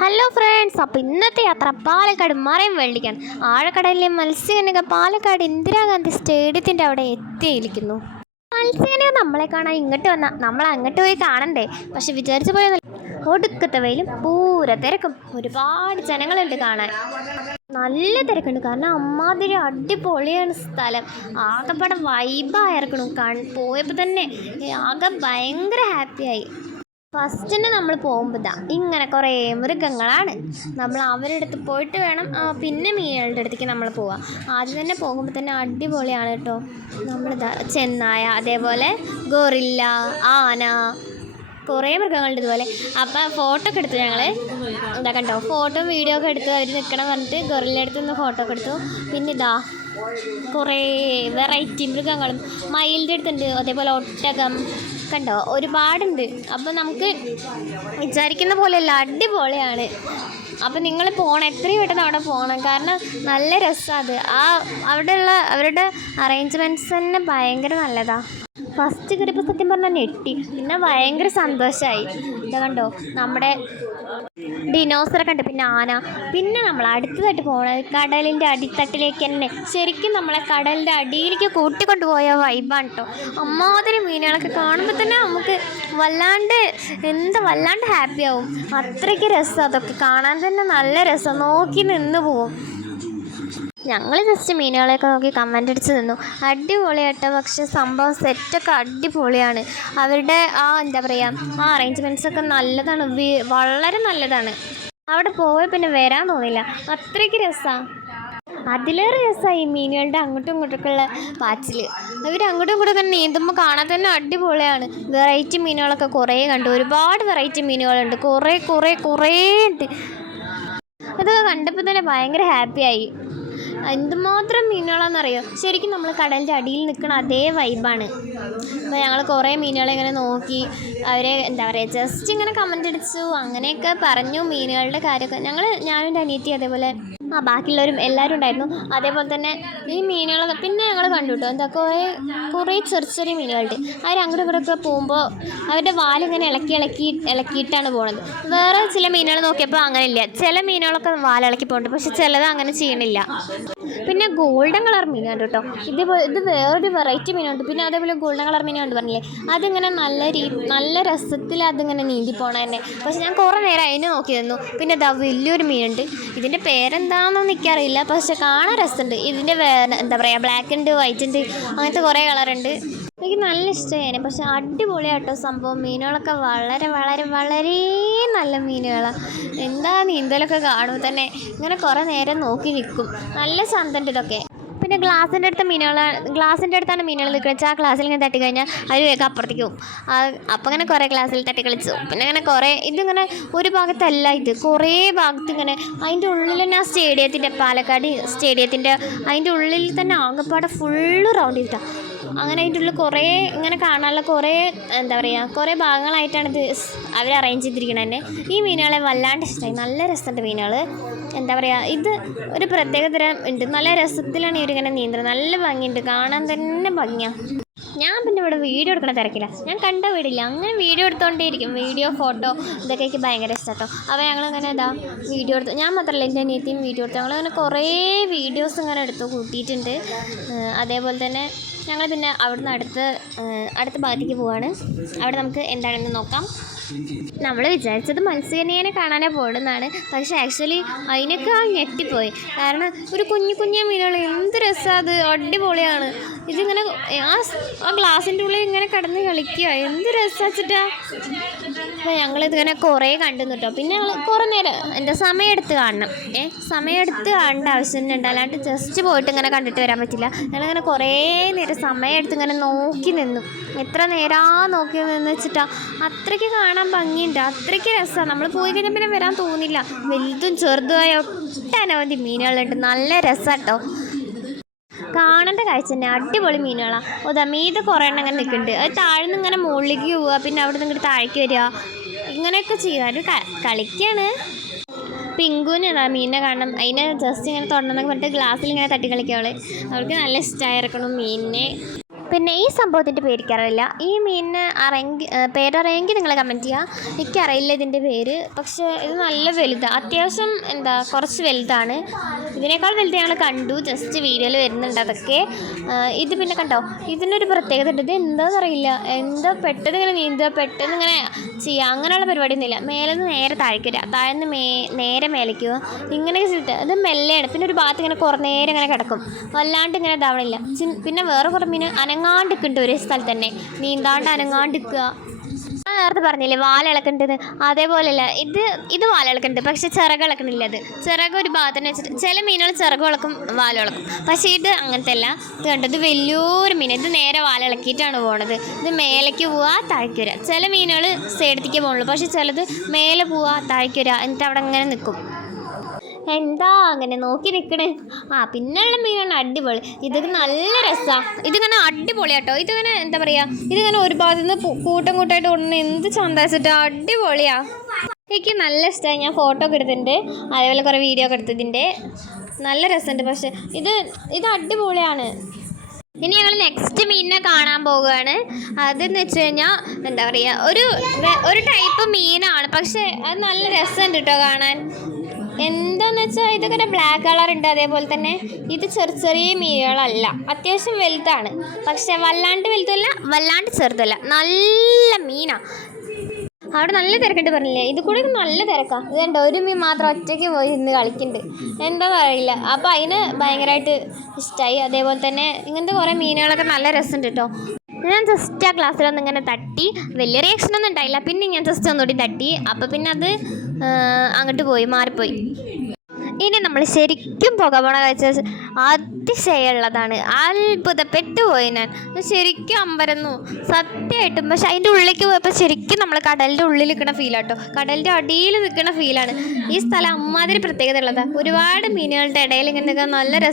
Hello friends അപ്പോൾ ഇന്നത്തെ യാത്ര പാലക്കാട് മറയം വെള്ളിക്കാൻ ആഴക്കടലിലെ മത്സ്യകന്യക പാലക്കാട് ഇന്ദിരാഗാന്ധി സ്റ്റേഡിയത്തിന്റെ അവിടെ എത്തിയിരിക്കുന്നു. മത്സ്യകന്യക നമ്മളെ കാണാൻ ഇങ്ങോട്ട് വന്ന നമ്മൾ അങ്ങോട്ട് പോയി കാണണ്ടേ? പക്ഷെ വിചാരിച്ച പോലെ ഒടുക്കത്തെ വെയിലും പൂര തിരക്കും. ഒരുപാട് ജനങ്ങളുണ്ട് കാണാൻ. നല്ല തിരക്കുണ്ട്. കാരണം അമ്മാതിരി അടിപൊളിയാണ് സ്ഥലം. ആകെപ്പാടെ വൈബായിരിക്കണം കൺ പോയപ്പോൾ തന്നെ ആകെ ഭയങ്കര ഹാപ്പിയായി ഫസ്റ്റിന് നമ്മൾ പോകുമ്പോൾ ദാ ഇങ്ങനെ കുറേ മൃഗങ്ങളാണ്. നമ്മൾ അവരുടെ അടുത്ത് പോയിട്ട് വേണം പിന്നെ മീനുകളുടെ അടുത്തേക്ക് നമ്മൾ പോവാം. ആദ്യം തന്നെ പോകുമ്പോൾ തന്നെ അടിപൊളിയാണ് കേട്ടോ. നമ്മളിതാ ചെന്നായ അതേപോലെ ഗൊറില്ല ആന കുറേ മൃഗങ്ങളുണ്ട് ഇതുപോലെ. അപ്പം ഫോട്ടോ ഒക്കെ എടുത്തു ഞങ്ങൾ എന്താ കണ്ടോ ഫോട്ടോ വീഡിയോ ഒക്കെ എടുത്തു അവർ നിൽക്കണം പറഞ്ഞിട്ട് ഗൊറില്ല അടുത്ത് നിന്ന് ഫോട്ടോ ഒക്കെ എടുത്തു. പിന്നെ ഇതാ കുറേ വെറൈറ്റി മൃഗങ്ങളും. മയിലിന്റെ അടുത്തുണ്ട് അതേപോലെ ഒട്ടകം കണ്ടോ? ഒരുപാടുണ്ട്. അപ്പോൾ നമുക്ക് വിചാരിക്കുന്ന പോലെയല്ല അടിപൊളിയാണ്. അപ്പോൾ നിങ്ങൾ പോകണം എത്രയും പെട്ടെന്ന് അവിടെ പോകണം കാരണം നല്ല രസമാണ് അത്. ആ അവിടെയുള്ള അവരുടെ അറേഞ്ച്മെന്റ്സ് തന്നെ ഭയങ്കര നല്ലതാണ് ഫസ്റ്റ് കയറിയപ്പോൾ സത്യം പറഞ്ഞാൽ ഞെട്ടി. പിന്നെ ഭയങ്കര സന്തോഷമായി ഇതാ കണ്ടോ? നമ്മുടെ ഡിനോസറെ കണ്ട്. പിന്നെ ആന. പിന്നെ നമ്മൾ അടുത്തതായിട്ട് പോകണത് കടലിന്റെ അടിത്തട്ടിലേക്ക് തന്നെ. ശരിക്കും നമ്മളെ കടലിന്റെ അടിയിലേക്ക് കൂട്ടിക്കൊണ്ട് പോയ വൈബാണ് കേട്ടോ അമ്മാതിരി മീനുകളൊക്കെ കാണുമ്പോൾ തന്നെ നമുക്ക് വല്ലാണ്ട് എന്താ വല്ലാണ്ട് ഹാപ്പി ആവും. അത്രയ്ക്ക് രസം അതൊക്കെ. കാണാൻ തന്നെ നല്ല രസം. നോക്കി നിന്ന് പോവും. ഞങ്ങൾ ജസ്റ്റ് മീനുകളെയൊക്കെ നോക്കി കമന്റ് അടിച്ച് നിന്നു. അടിപൊളിയാട്ടോ പക്ഷേ സംഭവം സെറ്റൊക്കെ അടിപൊളിയാണ്. അവരുടെ ആ എന്താ പറയുക ആ അറേഞ്ച്മെന്റ്സ് ഒക്കെ നല്ലതാണ്. വളരെ നല്ലതാണ്. അവിടെ പോയി പിന്നെ വരാൻ തോന്നില്ല അത്രയ്ക്ക് രസമാണ് അതിലേറെ രസമായി ഈ മീനുകളുടെ അങ്ങോട്ടും ഇങ്ങോട്ടൊക്കെ ഉള്ള പാച്ചിൽ അവർ അങ്ങോട്ടും ഇങ്ങോട്ടും തന്നെ നീന്തുമ്പോൾ കാണാൻ തന്നെ അടിപൊളിയാണ്. വെറൈറ്റി മീനുകളൊക്കെ കുറേ കണ്ടു. ഒരുപാട് വെറൈറ്റി മീനുകളുണ്ട്. കുറേ കുറേ കുറേ ഉണ്ട്. അതൊക്കെ കണ്ടപ്പോൾ തന്നെ ഭയങ്കര ഹാപ്പിയായി എന്തുമാത്രം മീനുകളാണെന്നറിയോ? ശരിക്കും നമ്മൾ കടലിന്റെ അടിയിൽ നിൽക്കുന്ന അതേ വൈബാണ് അപ്പോൾ ഞങ്ങൾ കുറേ മീനുകളെ ഇങ്ങനെ നോക്കി. അവരെ എന്താ പറയുക ജസ്റ്റ് ഇങ്ങനെ കമന്റ് അടിച്ചു. അങ്ങനെയൊക്കെ പറഞ്ഞു മീനുകളുടെ കാര്യമൊക്കെ. ഞങ്ങൾ ഞാനും എന്റെ അനിയത്തി അതേപോലെ ആ ബാക്കിയുള്ളവരും എല്ലാവരും ഉണ്ടായിരുന്നു. അതേപോലെ തന്നെ ഈ മീനുകളൊക്കെ പിന്നെ ഞങ്ങൾ കണ്ടു കേട്ടോ എന്താ കുറേ കുറേ ചെറിയ ചെറിയ മീനുകളുണ്ട്. അവർ അങ്ങോട്ടും ഇങ്ങോട്ടൊക്കെ പോകുമ്പോൾ അവരുടെ വാലിങ്ങനെ ഇളക്കി ഇളക്കി ഇളക്കിയിട്ടാണ് പോണത്. വേറെ ചില മീനുകൾ നോക്കിയപ്പോൾ അങ്ങനെ ഇല്ല ചില മീനുകളൊക്കെ വാലിളക്കി പോകുന്നുണ്ട് പക്ഷെ ചിലത് അങ്ങനെ ചെയ്യണില്ല. പിന്നെ ഗോൾഡൻ കളർ മീനുണ്ട് കേട്ടോ. ഇതേപോലെ ഇത് വേറൊരു വെറൈറ്റി മീനുണ്ട്. പിന്നെ അതേപോലെ ഗോൾഡൻ കളർ മീനുണ്ട് പറഞ്ഞില്ലേ? അതിങ്ങനെ നല്ല രീ നല്ല രസത്തിൽ അതിങ്ങനെ നീന്തി പോണ തന്നെ. പക്ഷെ ഞാൻ കുറേ നേരം അതിനെ നോക്കി നിന്നു. പിന്നെ ഇതാ വലിയൊരു മീനുണ്ട്. ഇതിന്റെ പേരെന്താണെന്നൊന്നും എനിക്കറിയില്ല. പക്ഷെ കാണാൻ രസമുണ്ട്. ഇതിന്റെ എന്താ പറയുക ബ്ലാക്ക് ഉണ്ട് വൈറ്റ് ഉണ്ട് അങ്ങനത്തെ കുറേ കളറുണ്ട്. എനിക്ക് നല്ല ഇഷ്ടമായിരുന്നു പക്ഷെ അടിപൊളിയാട്ടോ സംഭവം. മീനുകളൊക്കെ വളരെ വളരെ വളരെ നല്ല മീനുകളാണ് എന്താ നീന്തലൊക്കെ കാണുമ്പോൾ തന്നെ. ഇങ്ങനെ കുറേ നേരം നോക്കി നിൽക്കും. നല്ല ചന്തണ്ട് ഇതൊക്കെ. പിന്നെ ഗ്ലാസിന്റെ അടുത്ത മീനുകൾ ഗ്ലാസിന്റെ അടുത്താണ് മീനുകൾ നിൽക്കുന്നത്. ആ ഗ്ലാസ്സിൽ ഇങ്ങനെ തട്ടി കഴിഞ്ഞാൽ അത് വേഗം അപ്പുറത്തേക്ക് പോകും. അപ്പം ഇങ്ങനെ കുറേ ഗ്ലാസ്സിൽ തട്ടി കളിച്ചു പിന്നെ അങ്ങനെ കുറേ ഇതിങ്ങനെ ഒരു ഭാഗത്തല്ല ഇത്. കുറേ ഭാഗത്ത് ഇങ്ങനെ അതിന്റെ ഉള്ളിൽ തന്നെ ആ സ്റ്റേഡിയത്തിന്റെ പാലക്കാട് സ്റ്റേഡിയത്തിന്റെ അതിന്റെ ഉള്ളിൽ തന്നെ ആകെപ്പാടെ ഫുള്ള് റൗണ്ട് ചെയ്തിട്ടാണ് അങ്ങനെ അതിന്റെ കുറേ ഇങ്ങനെ കാണാനുള്ള കുറേ എന്താ പറയുക കുറേ ഭാഗങ്ങളായിട്ടാണ് ഇത് അവർ അറേഞ്ച് ചെയ്തിരിക്കുന്നത് തന്നെ ഈ മീനുകളെ വല്ലാണ്ട് ഇഷ്ടമായി നല്ല രസമുണ്ട് മീനുകൾ എന്താ പറയുക ഇത് ഒരു പ്രത്യേക തരം ഉണ്ട്. നല്ല രസത്തിലാണ് ഇവരിങ്ങനെ നീന്തുന്നത്. നല്ല ഭംഗിയുണ്ട്. കാണാൻ തന്നെ ഭംഗിയാണ് ഞാൻ പിന്നെ ഇവിടെ വീഡിയോ എടുക്കണ തിരക്കില്ല ഞാൻ കണ്ട വീടില്ല. അങ്ങനെ വീഡിയോ എടുത്തുകൊണ്ടേയിരിക്കും വീഡിയോ ഫോട്ടോ ഇതൊക്കെ എനിക്ക് ഭയങ്കര ഇഷ്ടം കേട്ടോ അപ്പോൾ ഞങ്ങളിങ്ങനെ ഇതാ വീഡിയോ എടുത്തു ഞാൻ മാത്രമല്ല എന്റെ അനിയത്തിയും വീഡിയോ എടുത്തു ഞങ്ങളിങ്ങനെ കുറേ വീഡിയോസ് ഇങ്ങനെ എടുത്തു കൂട്ടിയിട്ടുണ്ട്. അതേപോലെ തന്നെ ഞങ്ങൾ പിന്നെ അവിടുന്ന് അടുത്ത് അടുത്ത ഭാഗത്തേക്ക് പോവാണ്. അവിടെ നമുക്ക് എന്താണെന്ന് നോക്കാം. നമ്മൾ വിചാരിച്ചത് മത്സ്യകന്യനെ കാണാനേ പോടുന്നതാണ് പക്ഷേ ആക്ച്വലി അതിനൊക്കെ ഞെട്ടിപ്പോയി. കാരണം ഒരു കുഞ്ഞു കുഞ്ഞു മീനുകൾ എന്ത് രസമാണ് അത്. അടിപൊളിയാണ്. ഇതിങ്ങനെ ആ ഗ്ലാസിന്റെ ഉള്ളിൽ ഇങ്ങനെ കിടന്ന് കളിക്കുക എന്ത് രസാച്ചിട്ടാ അപ്പോൾ ഞങ്ങളിതിങ്ങനെ കുറേ കണ്ടു കേട്ടോ പിന്നെ ഞങ്ങൾ കുറേ നേരം എന്റെ സമയമെടുത്ത് കാണണം. ഏ സമയമെടുത്ത് കാണേണ്ട ആവശ്യം ഉണ്ട് അല്ലാണ്ട് ജസ്റ്റ് പോയിട്ട് ഇങ്ങനെ കണ്ടിട്ട് വരാൻ പറ്റില്ല. ഞങ്ങളിങ്ങനെ കുറേ നേരം സമയമെടുത്ത് ഇങ്ങനെ നോക്കി നിന്നു. എത്ര നേരാ നോക്കി നിന്ന് വെച്ചിട്ടാ. അത്രയ്ക്ക് കാണാൻ ഭംഗിയുണ്ട്. അത്രയ്ക്ക് രസമാണ് നമ്മൾ പോയി കഴിഞ്ഞാൽ പിന്നെ വരാൻ തോന്നില്ല. വലുതും ചെറുതുമായ ഒട്ടനവധി മീനുകളുണ്ട്. നല്ല രസാട്ടോ. കാണേണ്ട കാഴ്ച തന്നെ. അടിപൊളി മീനുകളാണ് ഓ മീത് കുറേ എണ്ണം ഇങ്ങനെ നിൽക്കുന്നുണ്ട്. അത് താഴ്ന്ന് ഇങ്ങനെ മുകളിലേക്ക് പോവുക പിന്നെ അവിടെ നിന്ന് ഇങ്ങോട്ട് താഴേക്ക് വരിക. ഇങ്ങനെയൊക്കെ ചെയ്യുക. ക- കളിക്കാണ്. പിങ്കുവിനാണ് മീനിനെ കാണണം. അതിനെ ജസ്റ്റ് ഇങ്ങനെ തൊടണമെന്നൊക്കെ പറഞ്ഞിട്ട് ഗ്ലാസ്സിൽ ഇങ്ങനെ തട്ടി കളിക്കുക അവൾ അവൾക്ക് നല്ല ഇഷ്ടമായിരിക്കണം മീനിനെ. പിന്നെ ഈ സംഭവത്തിന്റെ പേര് എനിക്കറിയില്ല ഈ മീനിന് അറിയെങ്കിൽ പേരറിയെങ്കിൽ നിങ്ങൾ കമന്റ് ചെയ്യുക എനിക്കറിയില്ല ഇതിന്റെ പേര്. പക്ഷേ ഇത് നല്ല വലുതാണ് അത്യാവശ്യം എന്താ കുറച്ച് വലുതാണ്. ഇതിനേക്കാൾ വലുത് ഞങ്ങൾ കണ്ടു. ജസ്റ്റ് വീഡിയോയിൽ വരുന്നുണ്ട് അതൊക്കെ. ഇത് പിന്നെ കണ്ടോ? ഇതിനൊരു പ്രത്യേകത ഉണ്ട്. ഇത് എന്താണെന്നറിയില്ല എന്താ പെട്ടെന്ന് ഇങ്ങനെ നീന്തുക? പെട്ടെന്ന് ഇങ്ങനെ ചെയ്യുക അങ്ങനെയുള്ള പരിപാടിയൊന്നുമില്ല. മേലെ നിന്ന് നേരെ താഴേക്ക് വരിക താഴ്ന്ന് മേ നേരെ മേലേക്ക് ഇങ്ങനെ ചെയ്തിട്ട് അത് മെല്ലെയാണ് പിന്നെ ഒരു ഭാഗത്ത് ഇങ്ങനെ കുറേ നേരം ഇങ്ങനെ കിടക്കും. വല്ലാണ്ട് ഇങ്ങനെ ഇതാവണില്ല. പിന്നെ വേറെ കുറേ മീൻ അനങ്ങാണ്ട് നിൽക്കുന്നുണ്ട് ഒരേ സ്ഥലത്ത് തന്നെ. നീന്താണ്ട് അനങ്ങാണ്ട് നിൽക്കുക. ഞാൻ നേരത്തെ പറഞ്ഞില്ലേ വാലിളക്കണ്ടത് അതേപോലെയല്ല ഇത് ഇത് വാലിളക്കുന്നുണ്ട് പക്ഷെ ചിറക് ഇളക്കണില്ല അത് ചിറക് ഒരു ഭാഗത്തിന് വെച്ചിട്ട് ചില മീനുകൾ ചിറക് ഇളക്കും വാലിളക്കും പക്ഷേ ഇത് അങ്ങനത്തെ അല്ല ഇത് കണ്ടത് വലിയൊരു മീൻ ഇത് നേരെ വാലിളക്കിയിട്ടാണ് പോണത്. ഇത് മേലേക്ക് പോവാ താഴേക്ക് വരിക ചില മീനുകൾ സൈഡത്തേക്ക് പോകുള്ളൂ പക്ഷെ ചിലത് മേലെ പോവാ താഴേക്ക് വരിക എന്നിട്ട് അവിടെ അങ്ങനെ നിൽക്കും എന്താ അങ്ങനെ നോക്കി നിൽക്കണേ ആ പിന്നെയുള്ള മീനാണ് അടിപൊളി. ഇതൊക്കെ നല്ല രസമാണ് ഇതിങ്ങനെ അടിപൊളിയാട്ടോ ഇതിങ്ങനെ എന്താ പറയുക ഇതിങ്ങനെ ഒരു ഭാഗത്ത് നിന്ന് കൂട്ടം കൂട്ടായിട്ട് ഓടുന്ന എന്ത് ചന്താച്ചിട്ട് അടിപൊളിയാ. എനിക്ക് നല്ല ഇഷ്ടമായി ഞാൻ ഫോട്ടോ ഒക്കെ എടുത്തിട്ടുണ്ട്. അതേപോലെ കുറേ വീഡിയോ ഒക്കെ എടുത്തതിന്റെ നല്ല രസമുണ്ട്. പക്ഷെ ഇത് ഇത് അടിപൊളിയാണ്. ഇനി ഞങ്ങൾ നെക്സ്റ്റ് മീനിനെ കാണാൻ പോവുകയാണ്. അതെന്ന് വെച്ച് കഴിഞ്ഞാൽ എന്താ പറയുക ഒരു ഒരു ടൈപ്പ് മീനാണ്. പക്ഷേ അത് നല്ല രസമുണ്ട് കേട്ടോ കാണാൻ. എന്താന്ന് വെച്ചാൽ ഇതൊക്കെ ബ്ലാക്ക് കളർ ഉണ്ട് അതേപോലെ തന്നെ ഇത് ചെറിയ ചെറിയ മീനുകളല്ല. അത്യാവശ്യം വലുതാണ്. പക്ഷെ വല്ലാണ്ട് വലുതല്ല വല്ലാണ്ട് ചെറുതല്ല. നല്ല മീനാണ് അവിടെ നല്ല തിരക്കുണ്ട് പറഞ്ഞില്ലേ? ഇത് കൂടെ നല്ല തിരക്കാണ് ഇത് കണ്ടോ ഒരു മീൻ മാത്രം ഒറ്റയ്ക്ക് പോയി ഇന്ന് കളിക്കുന്നുണ്ട് എന്താണെന്ന് അറിയില്ല. അപ്പോൾ അതിന് ഭയങ്കരമായിട്ട് ഇഷ്ടമായി അതേപോലെ തന്നെ ഇങ്ങനത്തെ കുറേ മീനുകളൊക്കെ നല്ല രസമുണ്ട് കേട്ടോ ഞാൻ ജസ്റ്റ് ആ ക്ലാസ്സിലൊന്നിങ്ങനെ തട്ടി. വലിയ റിയാക്ഷൻ ഒന്നും ഉണ്ടായില്ല. പിന്നെ ഞാൻ ജസ്റ്റ് ഒന്നുകൂടി തട്ടി. അപ്പോൾ പിന്നെ അത് അങ്ങോട്ട് പോയി മാറിപ്പോയി. ഇനി നമ്മൾ ശരിക്കും പുകമണ കഴിച്ച അതിശയുള്ളതാണ് അത്ഭുതപ്പെട്ടു പോയി ഞാൻ. ശരിക്കും അമ്പരന്നു. സത്യമായിട്ടും. പക്ഷെ അതിന്റെ ഉള്ളിലേക്ക് പോയപ്പോൾ ശരിക്കും നമ്മൾ കടലിന്റെ ഉള്ളിൽ നിൽക്കുന്ന ഫീലാട്ടോ കടലിന്റെ അടിയിൽ നിൽക്കുന്ന ഫീലാണ് ഈ സ്ഥലം അമ്മാതിരി പ്രത്യേകത ഉള്ളതാണ് ഒരുപാട് മീനുകളുടെ ഇടയിൽ ഇങ്ങനെ നല്ല രസം